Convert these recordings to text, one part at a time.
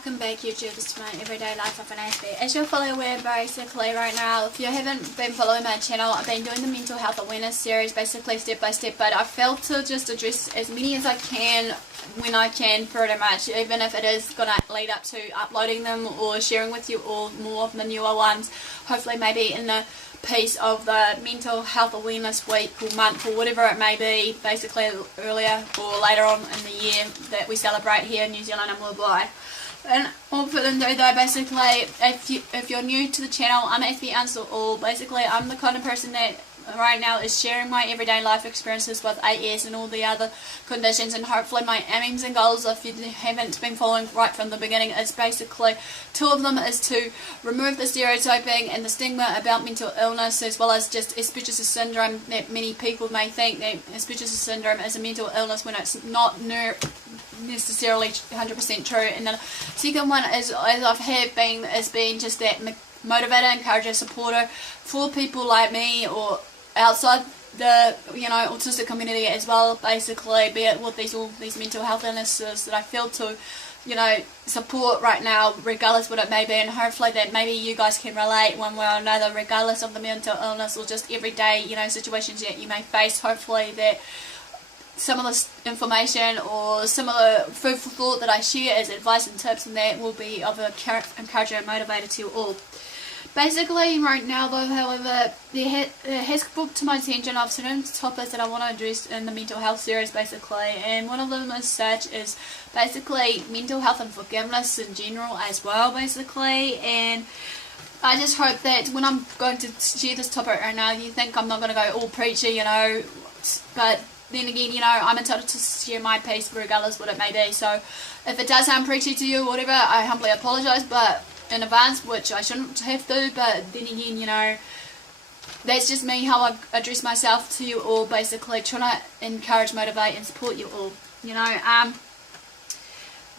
welcome back YouTubers to my everyday life of an Aspie. As you're fully aware, basically right now, if you haven't been following my channel, I've been doing the mental health awareness series basically step by step, but I felt to just address as many as I can when I can, pretty much, even if it is going to lead up to uploading them or sharing with you all more of the newer ones, hopefully maybe in the piece of the mental health awareness week or month or whatever it may be, basically earlier or later on in the year that we celebrate here in New Zealand and worldwide. And all for them do though, basically, if you're new to the channel, I'm AspieAnswersAll. Basically, I'm the kind of person that right now is sharing my everyday life experiences with AS and all the other conditions, and hopefully my aims and goals, if you haven't been following right from the beginning, is basically two of them is to remove the stereotyping and the stigma about mental illness, as well as just Asperger's syndrome, that many people may think that Asperger's syndrome is a mental illness when it's not necessarily 100% true. And the second one is, as I've had been, is being just that motivator, encourager, supporter for people like me or outside the autistic community as well, basically, be it with all these mental health illnesses that I feel to support right now, regardless what it may be, and hopefully that maybe you guys can relate one way or another, regardless of the mental illness or just everyday situations that you may face. Hopefully that some of this information or some of the food for thought that I share as advice and tips, and that will be of an encourager and motivator to you all. Basically, right now though, however, it has brought to my attention of certain topics that I want to address in the mental health series, basically, and one of them as such is basically mental health and forgiveness in general as well, basically. And I just hope that when I'm going to share this topic right now, you think I'm not going to go all preachy, but then again, I'm entitled to share my piece regardless what it may be. So if it does sound preachy to you or whatever, I humbly apologise, but in advance, which I shouldn't have to, but then again, that's just me, how I address myself to you all, basically trying to encourage, motivate and support you all,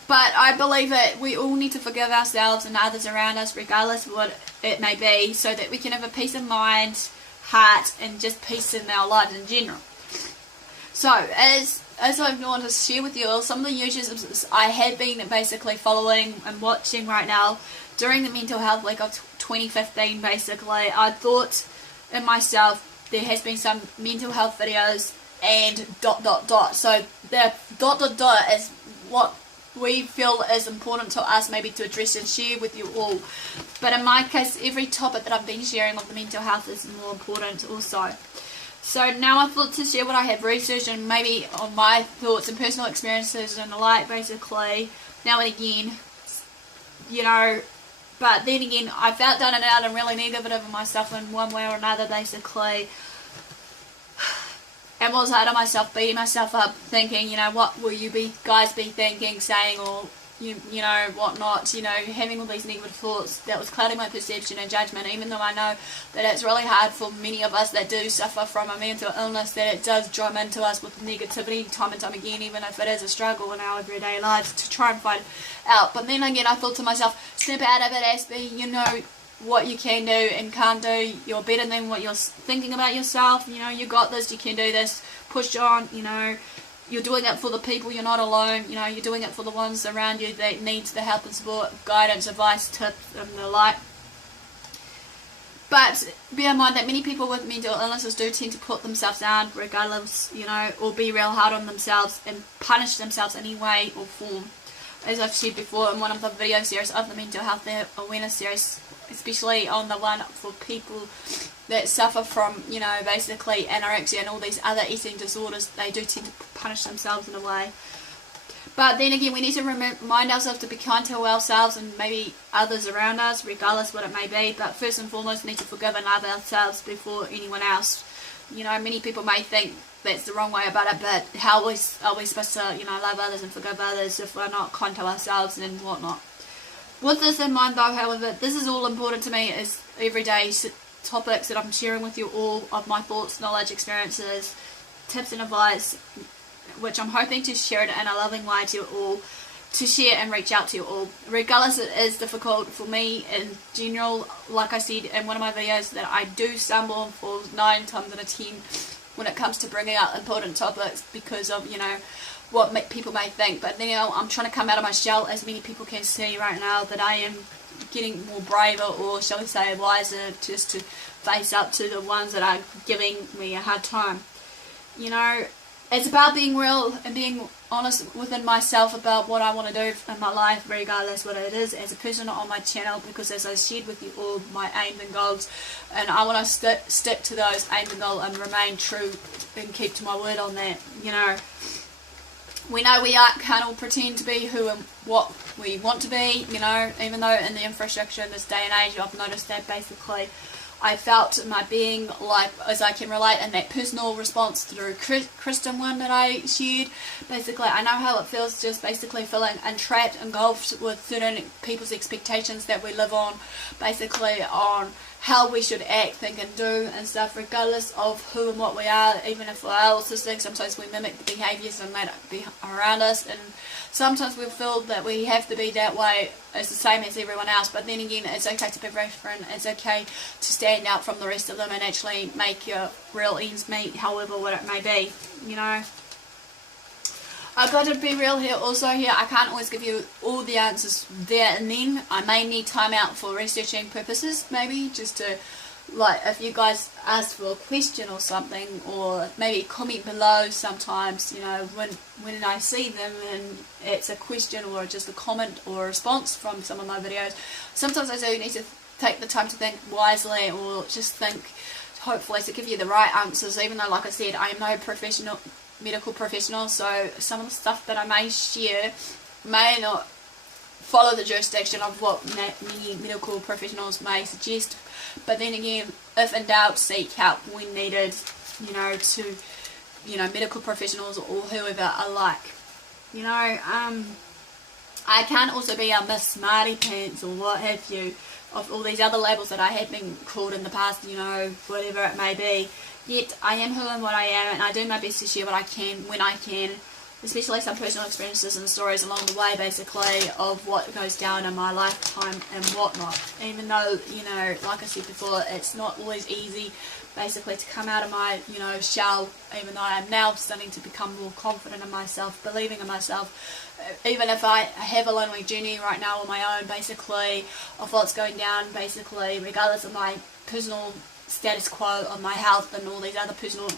but I believe that we all need to forgive ourselves and others around us, regardless of what it may be, so that we can have a peace of mind, heart, and just peace in our lives in general. So, as I want to share with you all some of the YouTubers I have been basically following and watching right now during the mental health week of 2015, basically, I thought in myself, there has been some mental health videos and ... So the ... is what we feel is important to us, maybe to address and share with you all. But in my case, every topic that I've been sharing of the mental health is more important also. So now I thought to share what I have researched and maybe on my thoughts and personal experiences and the like, basically, now and again, but then again, I felt down and out and really negative of myself in one way or another, basically, and was hard on myself, beating myself up, thinking, what will you guys be thinking, saying, or whatnot, having all these negative thoughts that was clouding my perception and judgment, even though I know that it's really hard for many of us that do suffer from a mental illness, that it does drum into us with negativity time and time again, even if it is a struggle in our everyday lives to try and find out. But then again, I thought to myself, snap out of it, Aspie, you know what you can do and can't do, you're better than what you're thinking about yourself, you got this, you can do this, push on, you're doing it for the people, you're not alone, you're doing it for the ones around you that needs the help and support, guidance, advice, tips and the like. But bear in mind that many people with mental illnesses do tend to put themselves down regardless, or be real hard on themselves and punish themselves in any way or form. As I've said before in one of the video series of the mental health awareness series, especially on the one for people that suffer from, basically anorexia and all these other eating disorders, they do tend to punish themselves in a way. But then again, we need to remind ourselves to be kind to ourselves and maybe others around us, regardless what it may be. But first and foremost, we need to forgive and love ourselves before anyone else. Many people may think that's the wrong way about it, but how are we supposed to, love others and forgive others if we're not kind to ourselves and whatnot? With this in mind though, however, this is all important to me as everyday topics that I'm sharing with you all of my thoughts, knowledge, experiences, tips and advice, which I'm hoping to share it in a loving way to you all, to share and reach out to you all. Regardless, it is difficult for me in general, like I said in one of my videos, that I do stumble for 9 times out of 10 when it comes to bringing out important topics because of, what people may think. But then, you know, I'm trying to come out of my shell, as many people can see right now, that I am getting more braver, or shall we say wiser, just to face up to the ones that are giving me a hard time. You know, it's about being real and being honest within myself about what I want to do in my life, regardless what it is, as a person on my channel, because as I shared with you all my aims and goals, and I want to stick to those aims and goals and remain true and keep to my word on that. You know, we know we can't all pretend to be who and what we want to be, you know, even though in the infrastructure in this day and age, I've noticed that basically I felt my being, like, as I can relate in that personal response through Kristen one that I shared. Basically, I know how it feels, just basically feeling entrapped, engulfed with certain people's expectations that we live on, basically on how we should act, think and do and stuff, regardless of who and what we are. Even if we're autistic, sometimes we mimic the behaviours and let it be around us, and sometimes we feel that we have to be that way as the same as everyone else. But then again, it's okay to be different. It's okay to stand out from the rest of them and actually make your real ends meet, however what it may be, you know. I've got to be real here also. Here, I can't always give you all the answers there and then. I may need time out for researching purposes, maybe, just to, like, if you guys ask for a question or something, or maybe comment below sometimes, you know, when I see them and it's a question or just a comment or a response from some of my videos. Sometimes I do need to take the time to think wisely, or just think, hopefully, to give you the right answers, even though, like I said, I am no medical professional, so some of the stuff that I may share may not follow the jurisdiction of what many medical professionals may suggest. But then again, if in doubt, seek help when needed, you know, to, you know, medical professionals or whoever alike. You know, I can't also be a Miss Smarty Pants or what have you, of all these other labels that I have been called in the past, you know, whatever it may be. Yet I am who and what I am, and I do my best to share what I can when I can, especially some personal experiences and stories along the way, basically, of what goes down in my lifetime and whatnot. Even though, you know, like I said before, it's not always easy, basically, to come out of my, you know, shell, even though I'm now starting to become more confident in myself, believing in myself. Even if I have a lonely journey right now on my own, basically, of what's going down, basically, regardless of my personal status quo of my health and all these other personal,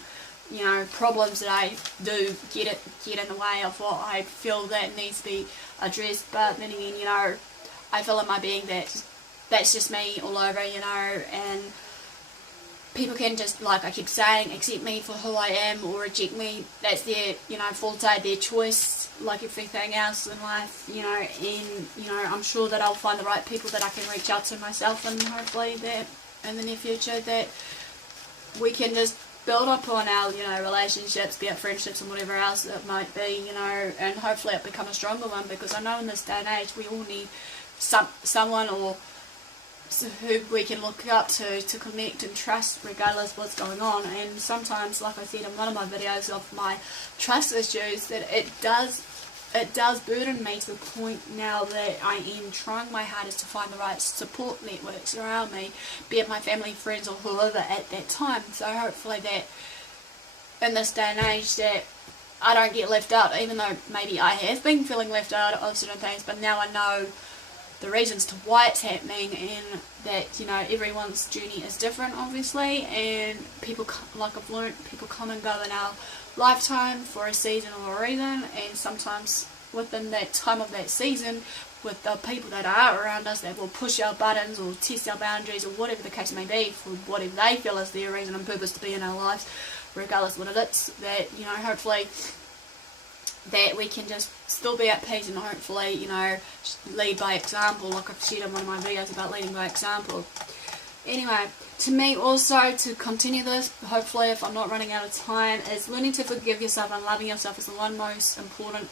you know, problems that I do get in the way of what I feel that needs to be addressed. But then again, you know, I feel in my being that that's just me all over, you know, and people can just, like I keep saying, accept me for who I am or reject me. That's their, you know, forte, their choice, like everything else in life, you know. And, you know, I'm sure that I'll find the right people that I can reach out to myself, and hopefully that in the near future that we can just build upon our, you know, relationships, be it friendships and whatever else it might be, you know, and hopefully it become a stronger one, because I know in this day and age we all need someone or who we can look up to connect and trust regardless of what's going on. And sometimes, like I said in one of my videos of my trust issues, that it does burden me to the point now that I am trying my hardest to find the right support networks around me, be it my family, friends or whoever at that time. So hopefully that in this day and age that I don't get left out, even though maybe I have been feeling left out of certain things, but now I know the reasons to why it's happening, and that, you know, everyone's journey is different, obviously, and people, like I've learned, people come and go in our lifetime for a season or a reason, and sometimes within that time of that season, with the people that are around us that will push our buttons or test our boundaries or whatever the case may be, for whatever they feel is their reason and purpose to be in our lives, regardless what it is, that, you know, hopefully that we can just still be at peace and hopefully, you know, lead by example, like I've shared in one of my videos about leading by example. Anyway, to me also, to continue this, hopefully if I'm not running out of time, is learning to forgive yourself and loving yourself is the one most important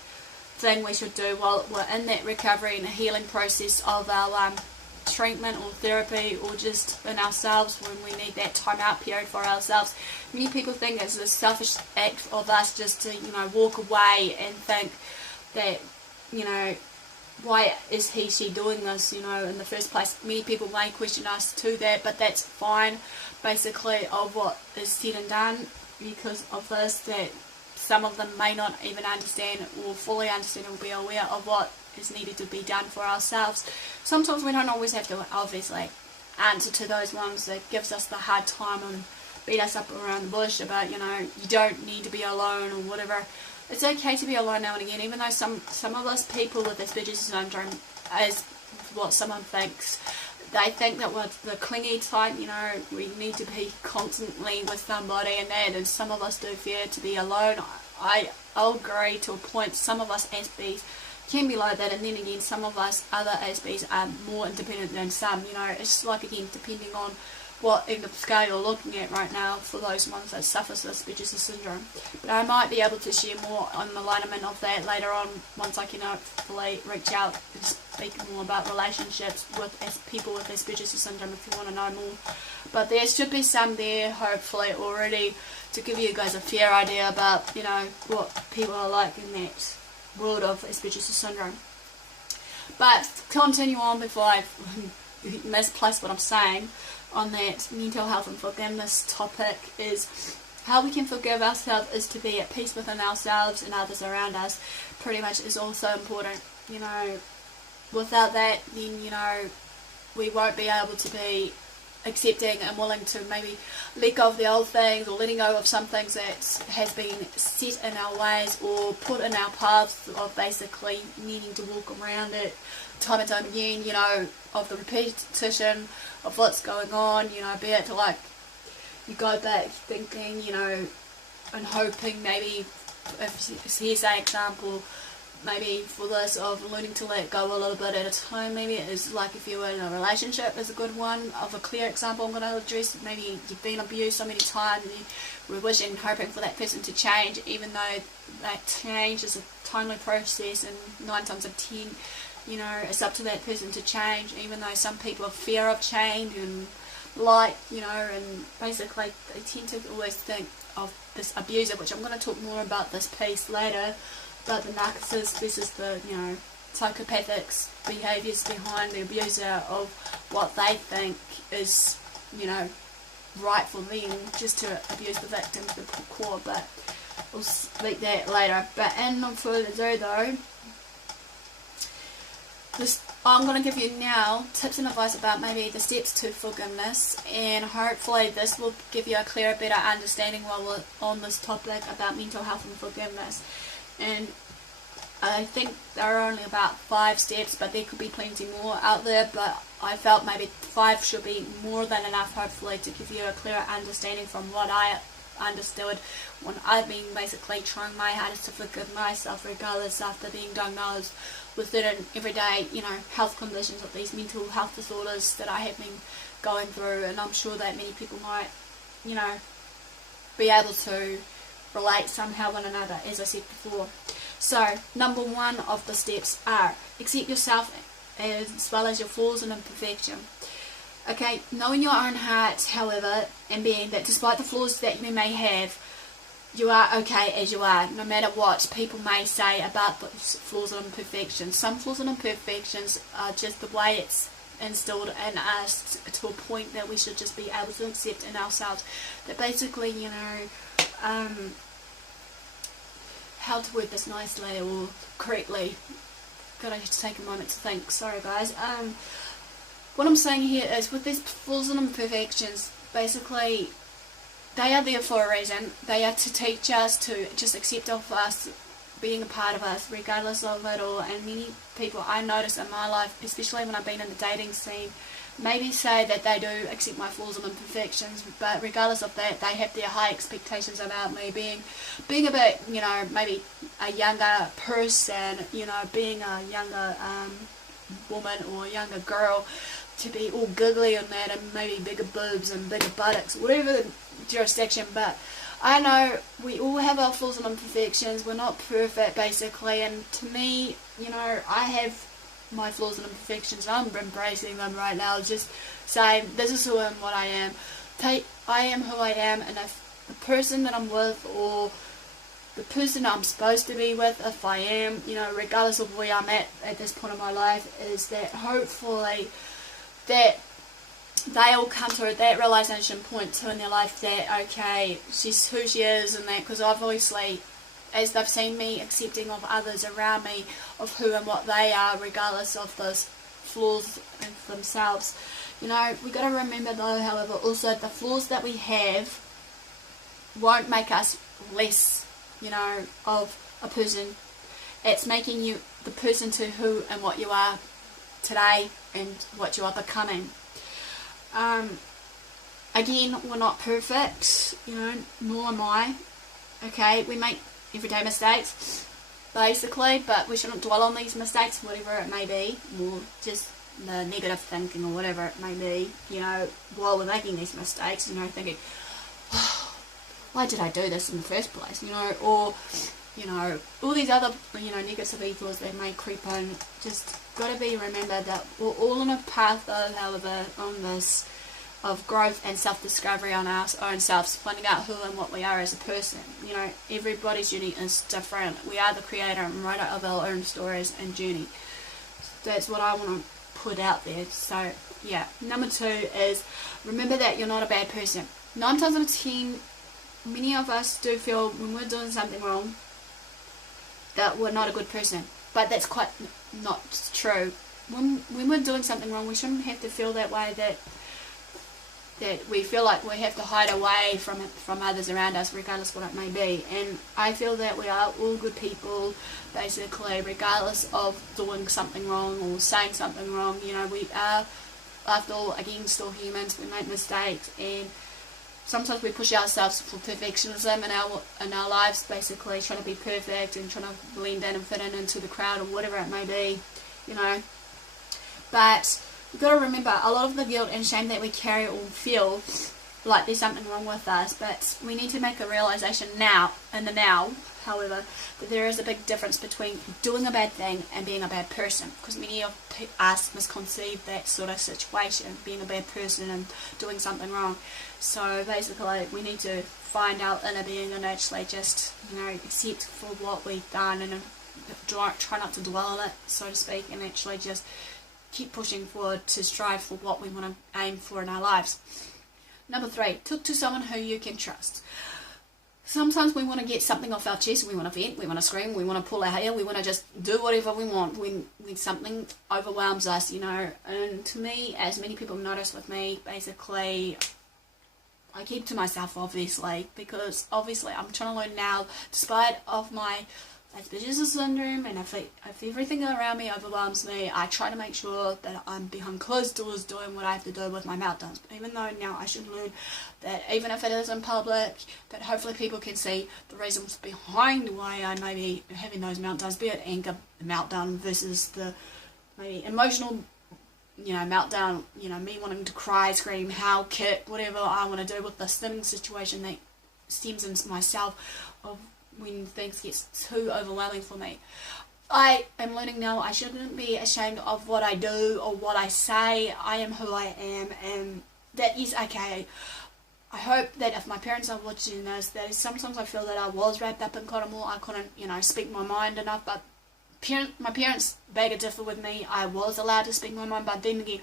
thing we should do while we're in that recovery and healing process of our treatment or therapy, or just in ourselves when we need that time out period for ourselves. Many people think it's a selfish act of us just to, you know, walk away and think that, you know, why is he, she doing this, you know, in the first place. Many people may question us to that, but that's fine, basically, of what is said and done, because of this, that some of them may not even understand or fully understand or be aware of what is needed to be done for ourselves. Sometimes we don't always have to obviously answer to those ones that gives us the hard time and beat us up around the bush about, you know, you don't need to be alone or whatever. It's okay to be alone now and again, even though some of us people with Asperger's syndrome, as what someone thinks, they think that we're the clingy type, you know, we need to be constantly with somebody and that, and some of us do fear to be alone. I'll agree to a point. Some of us Asbies can be like that, and then again some of us other Asbies are more independent than some, you know. It's like, again, depending on what end of scale you're looking at right now for those ones that suffer Asperger's syndrome. But I might be able to share more on the alignment of that later on, once I can hopefully reach out and speak more about relationships with people with Asperger's syndrome if you want to know more. But there should be some there hopefully already to give you guys a fair idea about, you know, what people are like in that world of Asperger's syndrome. But continue on before I misplace what I'm saying on that mental health and forgiveness topic, is how we can forgive ourselves is to be at peace within ourselves and others around us. Pretty much is also important, you know. Without that, then, you know, we won't be able to be accepting and willing to maybe let go of the old things, or letting go of some things that has been set in our ways or put in our paths of basically needing to walk around it time and time again, you know, of the repetition of what's going on, you know, be it to, like, you go back thinking, you know, and hoping maybe, if here's an example, maybe for this of learning to let go a little bit at a time, maybe it is like if you were in a relationship is a good one of a clear example I'm going to address. Maybe you've been abused so many times and you were wishing and hoping for that person to change, even though that change is a timely process, and 9 times out of 10, you know, it's up to that person to change, even though some people have fear of change and like, you know, and basically they tend to always think of this abuser, which I'm going to talk more about this piece later. But the narcissist versus the, you know, psychopathic behaviours behind the abuser of what they think is, you know, right for them, just to abuse the victim to the core. But we'll speak that later. But in no further ado though, I'm going to give you now tips and advice about maybe the steps to forgiveness, and hopefully this will give you a clearer, better understanding while we're on this topic about mental health and forgiveness. And I think there are only about 5 steps, but there could be plenty more out there, but I felt maybe 5 should be more than enough, hopefully, to give you a clearer understanding from what I understood when I've been basically trying my hardest to forgive myself, regardless after being diagnosed with certain everyday, you know, health conditions of these mental health disorders that I have been going through. And I'm sure that many people might, you know, be able to relate somehow one another, as I said before. So, number 1 of the steps are accept yourself as well as your flaws and imperfection. Okay, knowing your own heart, however, and being that despite the flaws that you may have, you are okay as you are, no matter what people may say about those flaws and imperfections. Some flaws and imperfections are just the way it's instilled in us to a point that we should just be able to accept in ourselves. That basically, you know, how to word this nicely or correctly. Gotta take a moment to think. Sorry guys. What I'm saying here is, with these flaws and imperfections, basically they are there for a reason. They are to teach us to just accept of us being a part of us, regardless of it all. And many people I notice in my life, especially when I've been in the dating scene, maybe say that they do accept my flaws and imperfections, but regardless of that, they have their high expectations about me being a bit, you know, maybe a younger person, you know, being a younger woman or a younger girl, to be all giggly and that, and maybe bigger boobs and bigger buttocks, whatever the jurisdiction. But I know we all have our flaws and imperfections. We're not perfect, basically, and to me, you know, I have my flaws and imperfections. I'm embracing them right now, just saying this is who I am, what I am. I am who I am, and if the person that I'm with, or the person I'm supposed to be with, if I am, you know, regardless of where I'm at this point in my life, is that hopefully that they all come to that realization point too in their life that, okay, she's who she is, and that, because obviously as they've seen me accepting of others around me, of who and what they are, regardless of those flaws in themselves. You know, we got to remember though, however, also the flaws that we have won't make us less, you know, of a person. It's making you the person to who and what you are today and what you are becoming. Again, we're not perfect, you know, nor am I. Okay, we make everyday mistakes, basically, but we shouldn't dwell on these mistakes, whatever it may be, or just the negative thinking or whatever it may be, you know, while we're making these mistakes, you know, thinking, oh, why did I do this in the first place, you know, or, you know, all these other, you know, negative evils that may creep in. Just got to be remembered that we're all on a path, though, however, on this, of growth and self-discovery on our own selves, finding out who and what we are as a person. You know, everybody's journey is different. We are the creator and writer of our own stories and journey. That's what I want to put out there. So, yeah. Number 2 is, remember that you're not a bad person. 9 times out of 10, many of us do feel when we're doing something wrong that we're not a good person. But that's quite not true. When we're doing something wrong, we shouldn't have to feel that way, that we feel like we have to hide away from others around us, regardless what it may be. And I feel that we are all good people, basically, regardless of doing something wrong or saying something wrong. You know, we are, after all, again, still humans. We make mistakes, and sometimes we push ourselves for perfectionism in our lives, basically trying to be perfect and trying to blend in and fit in into the crowd or whatever it may be, you know. But you've got to remember, a lot of the guilt and shame that we carry or feel like there's something wrong with us, but we need to make a realization now, in the now, however, that there is a big difference between doing a bad thing and being a bad person, because many of us misconceive that sort of situation, being a bad person and doing something wrong. So basically, we need to find our inner being and actually just, you know, accept for what we've done and try not to dwell on it, so to speak, and actually just keep pushing forward to strive for what we want to aim for in our lives. Number 3, talk to someone who you can trust. Sometimes we want to get something off our chest, we want to vent, we want to scream, we want to pull our hair, we want to just do whatever we want when something overwhelms us, you know. And to me, as many people notice with me, basically, I keep to myself, obviously, because obviously I'm trying to learn now, despite of my Asperger's syndrome, and if everything around me overwhelms me, I try to make sure that I'm behind closed doors doing what I have to do with my meltdowns. Even though now I should learn that even if it is in public, that hopefully people can see the reasons behind why I may be having those meltdowns, be it anger meltdown versus the maybe emotional, you know, meltdown, you know, me wanting to cry, scream, howl, kick, whatever I want to do with the stimming situation that stems in myself of when things get too overwhelming for me. I am learning now I shouldn't be ashamed of what I do or what I say. I am who I am, and that is okay. I hope that if my parents are watching this, that sometimes I feel that I was wrapped up in cotton wool. I couldn't, you know, speak my mind enough, but my parents beg a differ with me. I was allowed to speak my mind, but then again,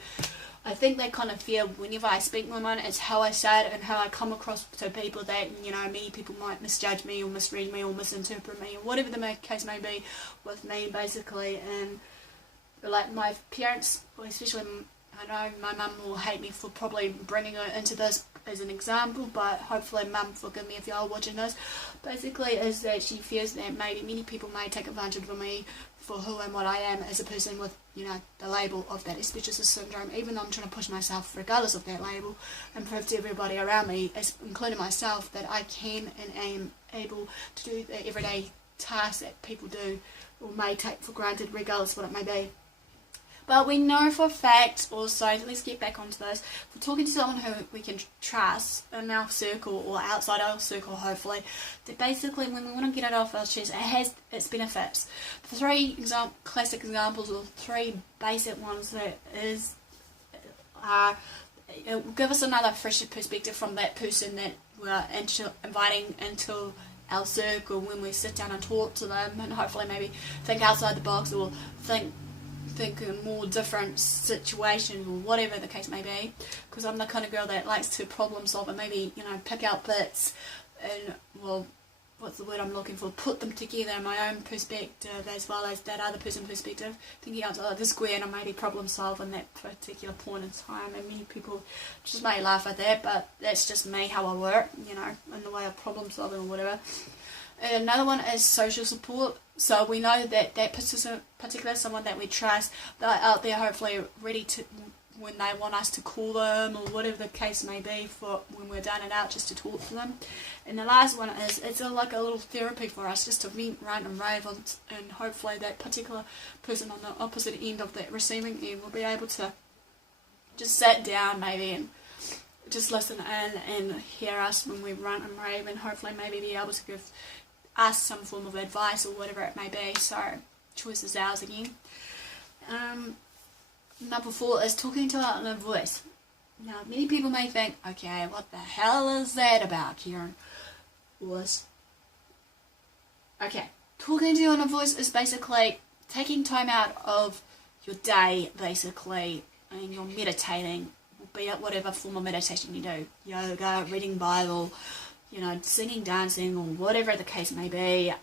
I think they kind of fear whenever I speak my mind, it's how I say it and how I come across to people that, you know, many people might misjudge me or misread me or misinterpret me or whatever the case may be with me, basically. And like my parents, especially, I know my mum will hate me for probably bringing her into this as an example, but hopefully mum forgive me if you are watching this, basically is that she fears that maybe many people may take advantage of me for who and what I am as a person with, you know, the label of that Asperger's syndrome, even though I'm trying to push myself regardless of that label and prove to everybody around me, including myself, that I can and am able to do the everyday tasks that people do or may take for granted regardless of what it may be. But we know for a fact also, let's get back onto this, we're talking to someone who we can trust in our circle or outside our circle, hopefully, that basically when we want to get it off our chest, it has its benefits. The 3 classic examples, or 3 basic ones, that is, it will give us another fresh perspective from that person that we're inviting into our circle when we sit down and talk to them, and hopefully maybe think outside the box or think in more different situations or whatever the case may be, because I'm the kind of girl that likes to problem solve and maybe, you know, pick out bits and, well, what's the word I'm looking for, put them together in my own perspective as well as that other person's perspective, thinking outside the square, and maybe problem solve in that particular point in time. And many people just may laugh at that, but that's just me, how I work, you know, in the way of problem solving or whatever. And another one is social support. So we know that that particular someone that we trust, they're out there hopefully ready to, when they want us to call them or whatever the case may be, for when we're down and out, just to talk to them. And the last one is, it's like a little therapy for us, just to vent, rant and rave on, and hopefully that particular person on the opposite end of that receiving end will be able to just sit down maybe and just listen in and hear us when we rant and rave, and hopefully maybe be able to give us some form of advice or whatever it may be. So choice is ours again. Number 4 is talking to our inner voice. Now, many people may think, okay, what the hell is that about, Kieran? Okay, talking to your inner voice is basically taking time out of your day, basically, and you're meditating, be it whatever form of meditation you do, yoga, reading Bible, you know, singing, dancing, or whatever the case may be,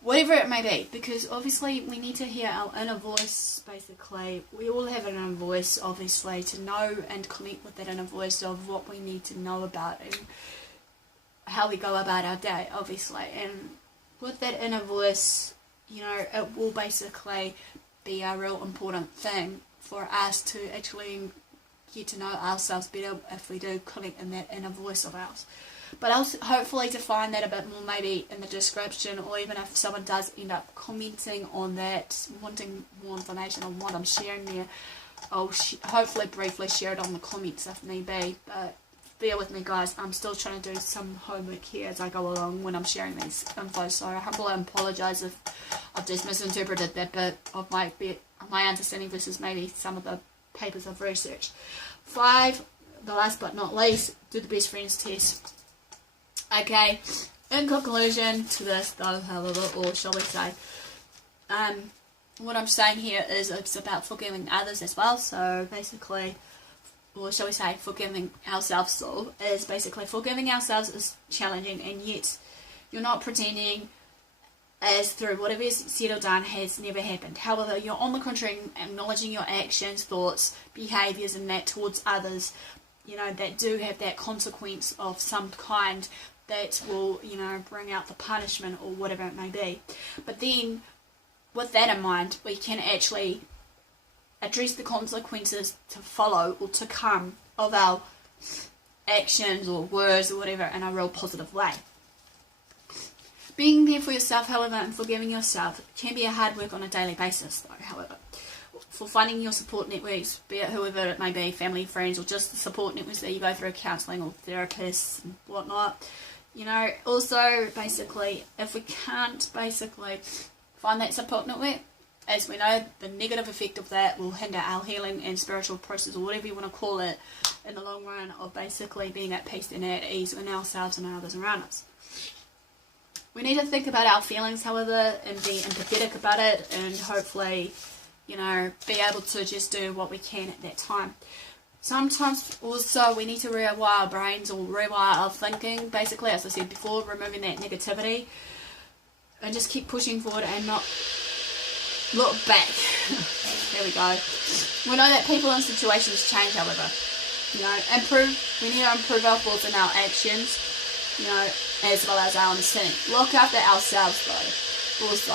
whatever it may be, because obviously we need to hear our inner voice. Basically, we all have an inner voice, obviously, to know and connect with that inner voice of what we need to know about and how we go about our day, obviously. And with that inner voice, you know, it will basically be a real important thing for us to actually get to know ourselves better if we do connect in that inner voice of ours. But I'll hopefully define that a bit more maybe in the description, or even if someone does end up commenting on that, wanting more information on what I'm sharing there, I'll hopefully briefly share it on the comments if need be. But bear with me, guys, I'm still trying to do some homework here as I go along when I'm sharing these info, so I humbly apologise if I've just misinterpreted that bit of my understanding versus maybe some of the papers I've researched. 5, the last but not least, do the best friends test. Okay, in conclusion to this though, however, or shall we say, what I'm saying here is it's about forgiving others as well. So basically, or shall we say forgiving ourselves, so is basically forgiving ourselves is challenging, and yet you're not pretending as through whatever is said or done has never happened. However, you're on the contrary acknowledging your actions, thoughts, behaviours and that towards others, you know, that do have that consequence of some kind that will, you know, bring out the punishment or whatever it may be. But then, with that in mind, we can actually address the consequences to follow or to come of our actions or words or whatever in a real positive way. Being there for yourself, however, and forgiving yourself can be a hard work on a daily basis, though, however. For finding your support networks, be it whoever it may be, family, friends, or just the support networks that you go through, counselling or therapists and whatnot. You know, also, basically, if we can't basically find that support network, as we know, the negative effect of that will hinder our healing and spiritual process, or whatever you want to call it, in the long run, of basically being at peace and at ease in ourselves and others around us. We need to think about our feelings, however, and be empathetic about it, and hopefully, you know, be able to just do what we can at that time. Sometimes also we need to rewire our brains or rewire our thinking, basically, as I said before, removing that negativity, and just keep pushing forward and not look back. There we go. We know that people and situations change, however. You know, we need to improve our thoughts and our actions, you know, as well as our understanding. Look after ourselves, though, also.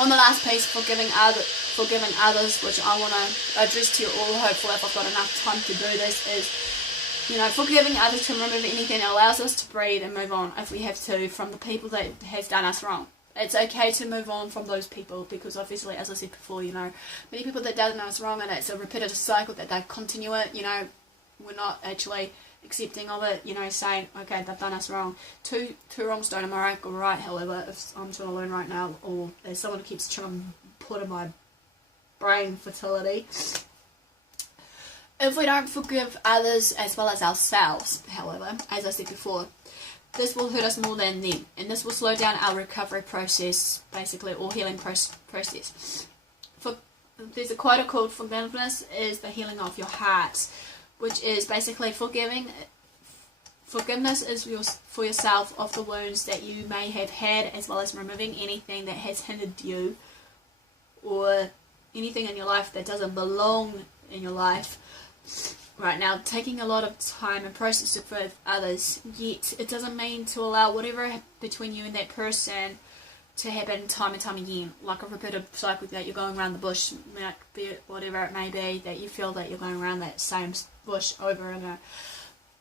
On the last piece, forgiving others, which I want to address to you all, hopefully if I've got enough time to do this, is, you know, forgiving others to remove anything that allows us to breathe and move on, if we have to, from the people that has done us wrong. It's okay to move on from those people, because obviously, as I said before, you know, many people that done us wrong, and it's a repetitive cycle that they continue it, you know, we're not actually accepting of it, you know, saying, okay, they've done us wrong. Two wrongs don't make a right, however, if I'm trying to learn right now, or as someone keeps trying to put in my brain fertility. If we don't forgive others as well as ourselves, however, as I said before, this will hurt us more than them, and this will slow down our recovery process, basically, or healing process. There's a quote called, "Forgiveness is the healing of your heart," which is basically forgiving Forgiveness is for yourself of the wounds that you may have had, as well as removing anything that has hindered you or anything in your life that doesn't belong in your life right now. Taking a lot of time and process with others, yet it doesn't mean to allow whatever between you and that person to happen time and time again, like a repeated cycle that you're going around the bush, might be whatever it may be, that you feel that you're going around that same bush over and over.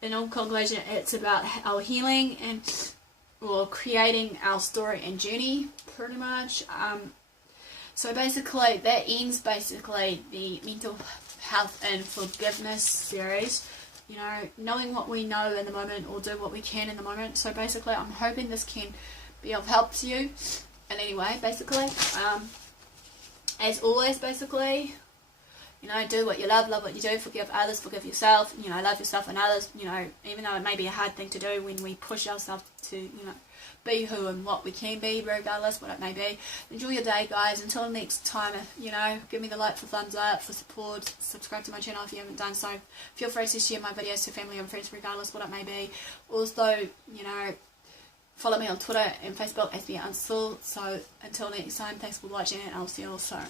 In all conclusion, it's about our healing and or creating our story and journey, pretty much. So basically, that ends basically the mental health and forgiveness series. You know, knowing what we know in the moment, or do what we can in the moment. So basically, I'm hoping this can be of help to you in any way, basically. As always, basically, you know, do what you love what you do, forgive others, forgive yourself, you know, love yourself and others, you know, even though it may be a hard thing to do when we push ourselves to, you know, be who and what we can be, regardless what it may be. Enjoy your day, guys. Until next time, you know, give me the like for thumbs up, for support, subscribe to my channel if you haven't done so. Feel free to share my videos to family and friends, regardless what it may be. Also, you know, follow me on Twitter and Facebook, AspieAnswersAll. So until next time, thanks for watching, and I'll see you all soon.